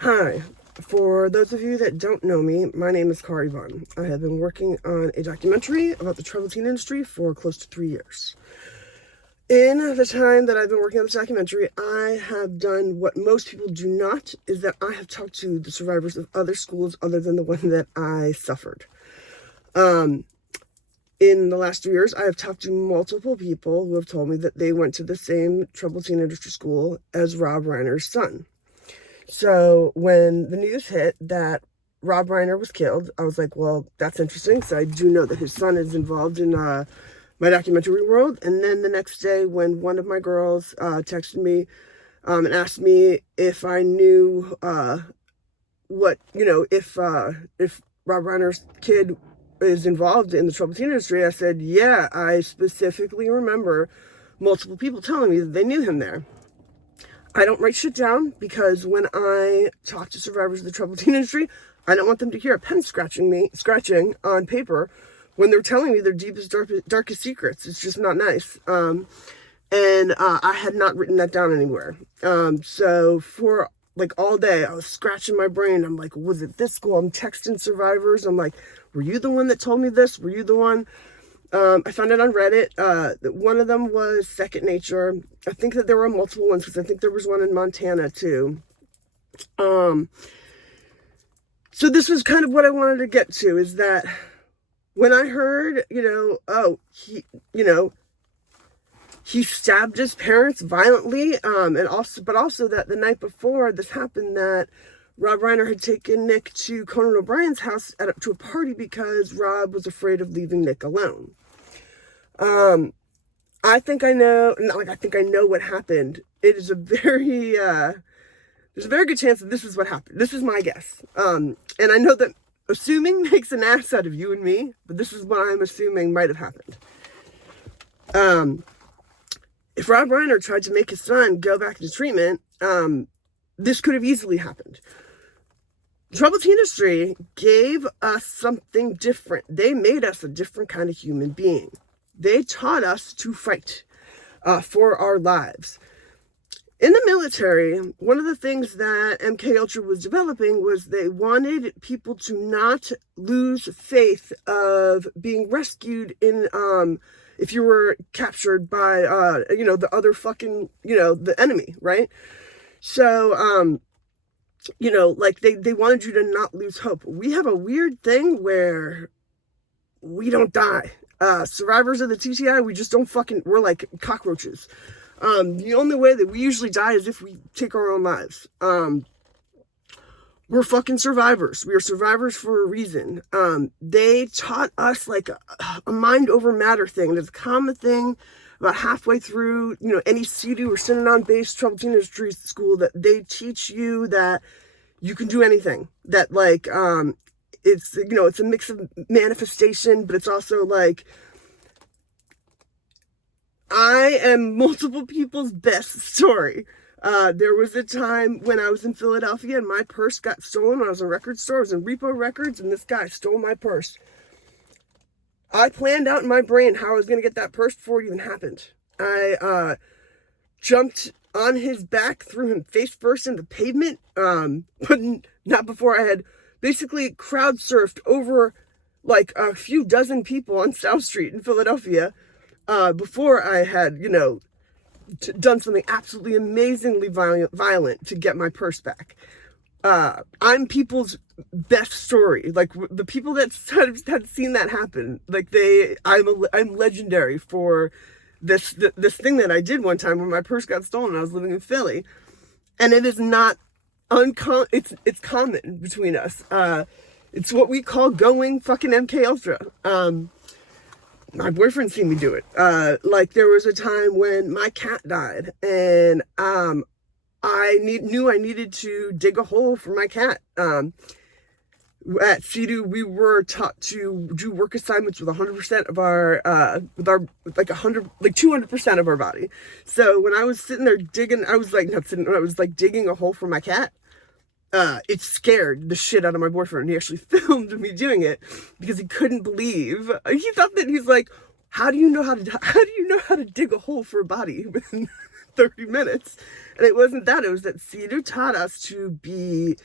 Hi. For those of you that don't know me, my name is Kari Vaughn. I have been working on a documentary about the troubled teen industry for close to 3 years. In the time that I've been working on this documentary, I have done what most people do not, is that I have talked to the survivors of other schools other than the one that I suffered. In the last 3 years, I have talked to multiple people who have told me that they went to the same troubled teen industry school as Rob Reiner's son. So when the news hit that Rob Reiner was killed, I was like, well, that's interesting. So I do know that his son is involved in my documentary world. And then the next day, when one of my girls texted me and asked me if I knew if Rob Reiner's kid is involved in the troubled teen industry, I said, yeah, I specifically remember multiple people telling me that they knew him there. I don't write shit down because when I talk to survivors of the troubled teen industry, I don't want them to hear a pen scratching on paper when they're telling me their deepest, darkest secrets. It's just not nice. And I had not written that down anywhere. So for like all day, I was scratching my brain. I'm like, was it this school? I'm texting survivors. I'm like, were you the one that told me this? Were you the one? I found it on Reddit. One of them was Second Nature. I think that there were multiple ones because I think there was one in Montana too. So this was kind of what I wanted to get to, is that when I heard, he stabbed his parents violently, but also that the night before this happened, that Rob Reiner had taken Nick to Conan O'Brien's house to a party because Rob was afraid of leaving Nick alone. I think I know, not like I think I know what happened. It is there's a very good chance that this is what happened. This is my guess. And I know that assuming makes an ass out of you and me, but this is what I'm assuming might have happened. If Rob Reiner tried to make his son go back into treatment, this could have easily happened. Troubled Teen Industry gave us something different. They made us a different kind of human being. They taught us to fight for our lives. In the military, one of the things that MK Ultra was developing was they wanted people to not lose faith of being rescued in if you were captured by the other fucking the enemy, right? So they wanted you to not lose hope. We have a weird thing where we don't die. Survivors of the TTI, we just don't we're like cockroaches. The only way that we usually die is if we take our own lives. We're fucking survivors. We are survivors for a reason. They taught us like a mind over matter thing. There's a common thing about halfway through, any CEDU or Synanon-based troubled teen industry school, that they teach you that you can do anything. That it's a mix of manifestation, but it's also like, I am multiple people's best story. There was a time when I was in Philadelphia and my purse got stolen when I was in a record store. I was in Repo Records and this guy stole my purse. I planned out in my brain how I was going to get that purse before it even happened. I jumped on his back, threw him face first into the pavement, but not before I had basically crowd surfed over like a few dozen people on South Street in Philadelphia before I had, done something absolutely amazingly violent to get my purse back. I'm people's best story. Like the people that had seen that happen, like I'm legendary for this thing that I did one time when my purse got stolen. I was living in Philly, and it is not uncommon. It's common between us. It's what we call going fucking MK Ultra. My boyfriend seen me do it. Like there was a time when my cat died, and I knew I needed to dig a hole for my cat. At CEDU, we were taught to do work assignments with 100% of our, 200% of our body. So when I was sitting there digging, I was digging a hole for my cat. It scared the shit out of my boyfriend. He actually filmed me doing it because he couldn't believe. He thought that he's like, how do you know how to dig a hole for a body? 30 minutes. And it wasn't that. It was that Cedar taught us to be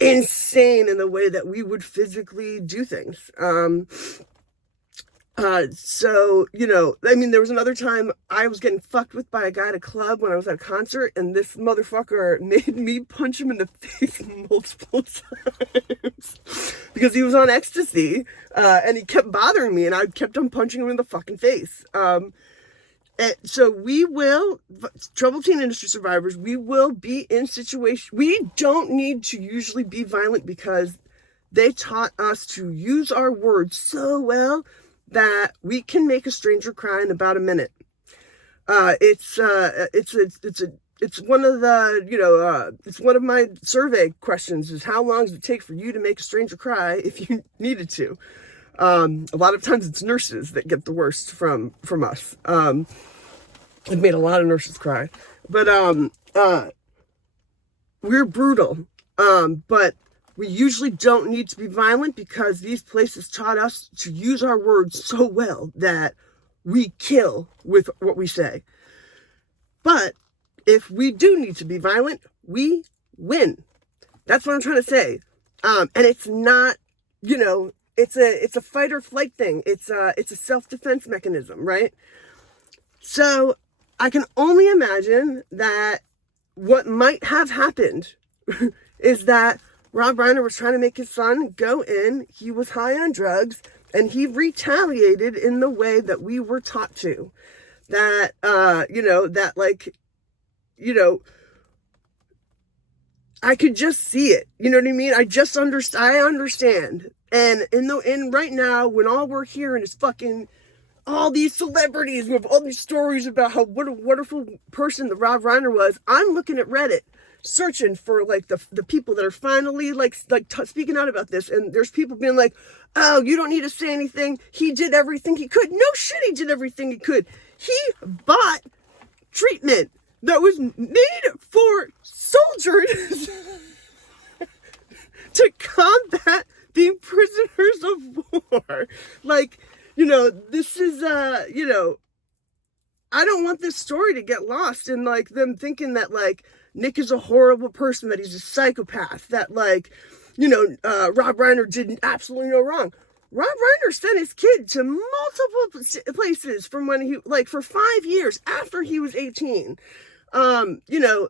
insane in the way that we would physically do things. So, you know, I mean, there was another time I was getting fucked with by a guy at a club when I was at a concert, and this motherfucker made me punch him in the face multiple times because he was on ecstasy, and he kept bothering me, and I kept on punching him in the fucking face. So we will, troubled teen industry survivors, we will be in situations, we don't need to usually be violent because they taught us to use our words so well that we can make a stranger cry in about a minute. It's one of the, you know, it's one of my survey questions is how long does it take for you to make a stranger cry if you needed to? A lot of times it's nurses that get the worst from us. I've made a lot of nurses cry, but, we're brutal. But we usually don't need to be violent because these places taught us to use our words so well that we kill with what we say. But if we do need to be violent, we win. That's what I'm trying to say. And it's not, you know, it's a fight or flight thing. It's a self-defense mechanism, right? So I can only imagine that what might have happened is that Rob Reiner was trying to make his son go in. He was high on drugs, and he retaliated in the way that we were taught to. That, you know, that like, you know, I could just see it. You know what I mean? I understand. And right now, when all we're hearing is fucking all these celebrities with all these stories about what a wonderful person the Rob Reiner was, I'm looking at Reddit, searching for like the people that are finally speaking out about this, and there's people being like, oh, you don't need to say anything, he did everything he could. No shit, he did everything he could. He bought treatment that was made for soldiers to combat being prisoners of war. Like, you know, this is you know, I don't want this story to get lost in like them thinking that like Nick is a horrible person, that he's a psychopath, that like, you know, Rob Reiner did absolutely no wrong. Rob Reiner sent his kid to multiple places from when he, like for 5 years after he was 18. You know,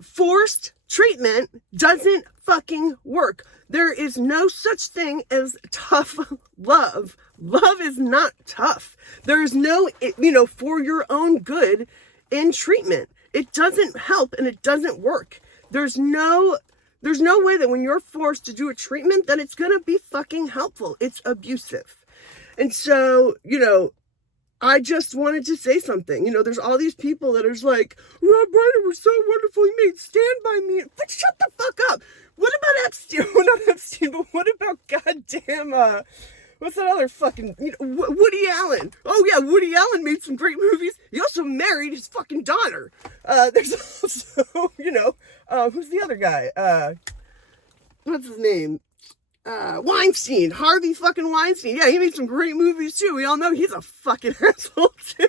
forced treatment doesn't fucking work. There is no such thing as tough love. Love is not tough. There is no, you know, for your own good in treatment. It doesn't help and it doesn't work. There's no way that when you're forced to do a treatment that it's going to be fucking helpful. It's abusive. And so, you know, I just wanted to say something. You know, there's all these people that are like, Rob Reiner was so wonderful, he made Stand By Me. But shut the fuck up. What about Epstein? Well, not Epstein, but what about goddamn, what's that other fucking, you know, Woody Allen? Oh yeah, Woody Allen made some great movies. He also married his fucking daughter. There's also, you know, who's the other guy? What's his name? Weinstein, Harvey fucking Weinstein. Yeah, he made some great movies too. We all know he's a fucking asshole too.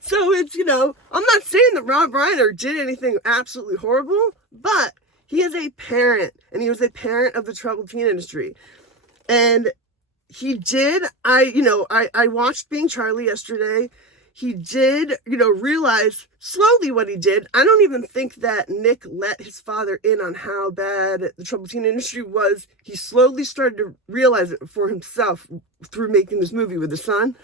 So it's, you know, I'm not saying that Rob Reiner did anything absolutely horrible, but he is a parent, and he was a parent of the troubled teen industry. And he did, I watched Being Charlie yesterday. He did, you know, realize slowly what he did. I don't even think that Nick let his father in on how bad the troubled teen industry was. He slowly started to realize it for himself through making this movie with his son.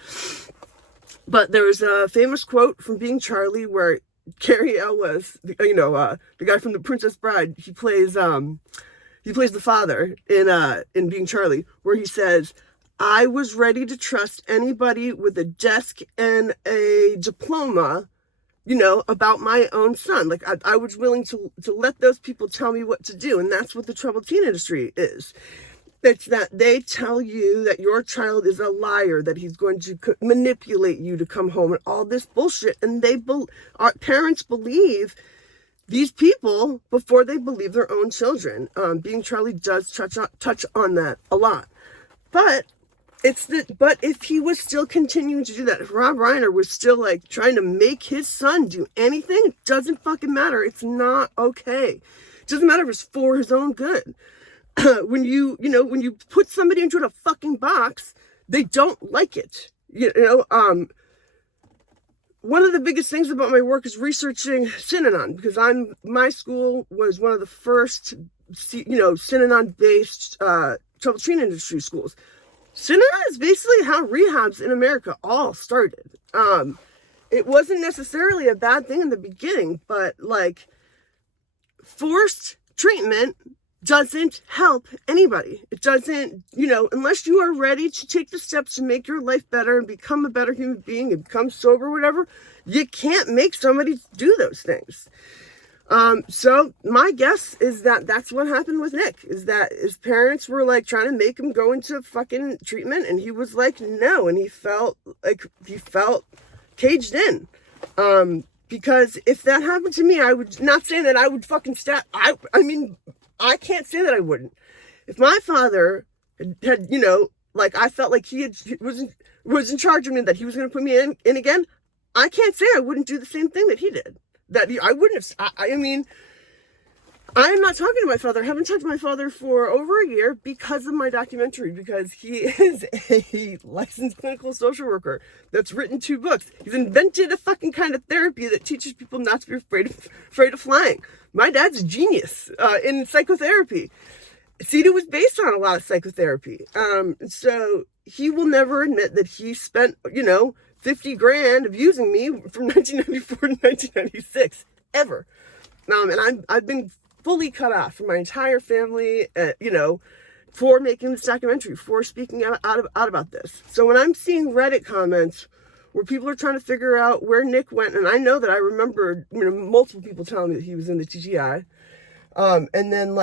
But there was a famous quote from Being Charlie where Cary Elwes, you know, the guy from The Princess Bride, he plays the father in Being Charlie, where he says, I was ready to trust anybody with a desk and a diploma, you know, about my own son. Like I was willing to let those people tell me what to do. And that's what the troubled teen industry is. It's that they tell you that your child is a liar, that he's going to manipulate you to come home and all this bullshit. And our parents believe these people before they believe their own children. Being Charlie does touch on that a lot. But but if he was still continuing to do that, if Rob Reiner was still like trying to make his son do anything, it doesn't fucking matter. It's not okay. It doesn't matter if it's for his own good. When you put somebody into a fucking box, they don't like it. One of the biggest things about my work is researching Synanon, because my school was one of the first, Synanon-based troubled teen industry schools. Synanon is basically how rehabs in America all started. It wasn't necessarily a bad thing in the beginning, but like forced treatment doesn't help anybody. It doesn't, unless you are ready to take the steps to make your life better and become a better human being and become sober, whatever, you can't make somebody do those things. So my guess is that that's what happened with Nick, is that his parents were like trying to make him go into fucking treatment, and he was like, no, and he felt caged in. Because if that happened to me, I would not say that I would fucking I can't say that I wouldn't. If my father had I felt like he was in charge of me, that he was going to put me in again, I can't say I wouldn't do the same thing that he did. I wouldn't have. I mean, I am not talking to my father. I haven't talked to my father for over a year because of my documentary, because he is a licensed clinical social worker that's written 2 books. He's invented a fucking kind of therapy that teaches people not to be afraid of flying. My dad's a genius in psychotherapy. CETA was based on a lot of psychotherapy. So he will never admit that he spent, $50,000 abusing me from 1994 to 1996, ever. And I've been fully cut off from my entire family, for making this documentary, for speaking out about this. So when I'm seeing Reddit comments where people are trying to figure out where Nick went, and I know that I remember, multiple people telling me that he was in the TGI, and then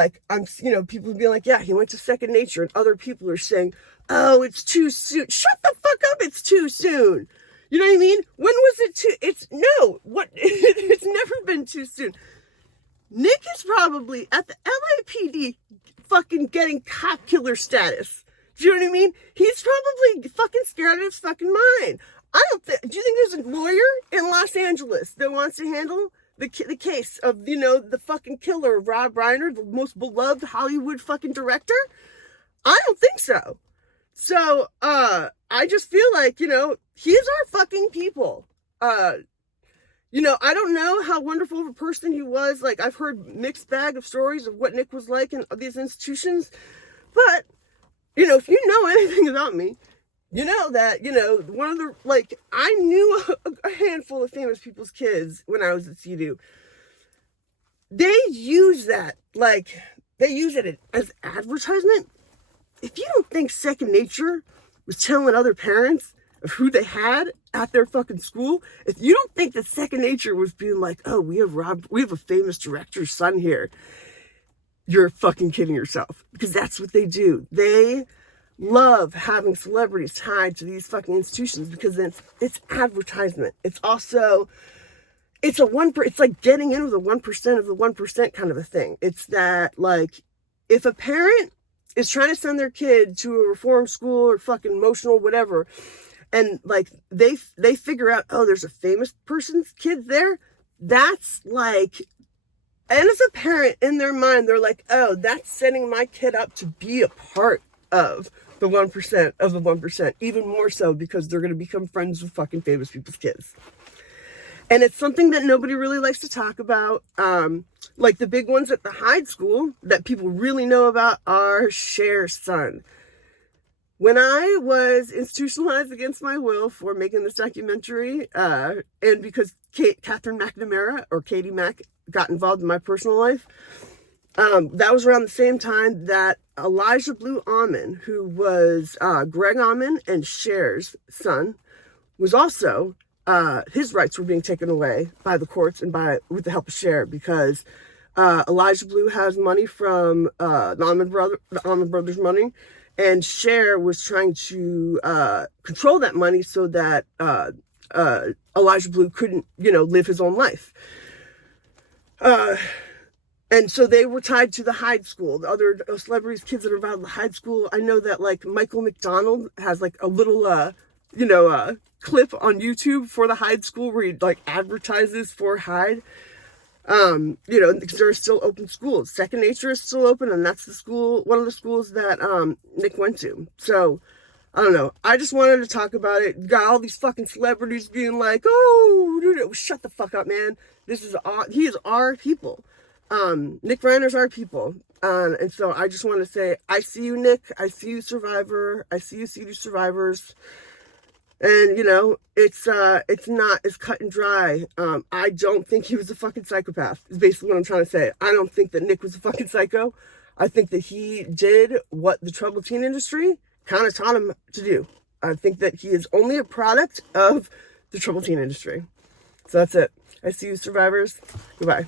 people being like, yeah, he went to Second Nature, and other people are saying, oh, it's too soon. Shut the fuck up, it's too soon. You know what I mean? When was it too? It's never been too soon. Nick is probably at the LAPD fucking getting cop killer status. Do you know what I mean? He's probably fucking scared of his fucking mind. Do you think there's a lawyer in Los Angeles that wants to handle the case of, the fucking killer of Rob Reiner, the most beloved Hollywood fucking director? I don't think so. So, I just feel like, he's our fucking people. I don't know how wonderful of a person he was. Like, I've heard mixed bag of stories of what Nick was like in these institutions. But, if you know anything about me, you know that, one of the, I knew a handful of famous people's kids when I was at CEDU. They use that, as advertisement. If you don't think Second Nature was telling other parents of who they had at their fucking school, if you don't think that Second Nature was being like, oh, we have a famous director's son here, you're fucking kidding yourself. Because that's what they do. They love having celebrities tied to these fucking institutions because it's advertisement. It's also, it's like getting in with the 1% of the 1% kind of a thing. It's that, if a parent is trying to send their kid to a reform school or fucking emotional whatever, and they figure out, oh, there's a famous person's kid there, that's and as a parent, in their mind, they're like, oh, that's setting my kid up to be a part of the 1% of the 1%, even more so because they're going to become friends with fucking famous people's kids. And it's something that nobody really likes to talk about. The big ones at the Hyde School that people really know about are Cher's son. When I was institutionalized against my will for making this documentary, and because Catherine McNamara, or Katie Mac, got involved in my personal life, that was around the same time that Elijah Blue Almond, who was Greg Almond and Cher's son, was also, his rights were being taken away by the courts and with the help of Cher, because Elijah Blue has money from the Almond brothers' money, and Cher was trying to control that money so that Elijah Blue couldn't, live his own life. And so they were tied to the Hyde School. The other celebrities, kids that are involved in the Hyde School. I know that like Michael McDonald has like a little, clip on YouTube for the Hyde School where he like advertises for Hyde. Because there are still open schools. Second Nature is still open, and that's the school, one of the schools that Nick went to. So I don't know. I just wanted to talk about it. Got all these fucking celebrities being like, "Oh, dude, shut the fuck up, man. He is our people. Nick Reiner's our people." And so I just want to say, I see you, Nick. I see you, Survivor. I see you, CD survivors. And, it's not as cut and dry. I don't think he was a fucking psychopath, is basically what I'm trying to say. I don't think that Nick was a fucking psycho. I think that he did what the troubled teen industry kind of taught him to do. I think that he is only a product of the troubled teen industry. So that's it. I see you, survivors. Goodbye.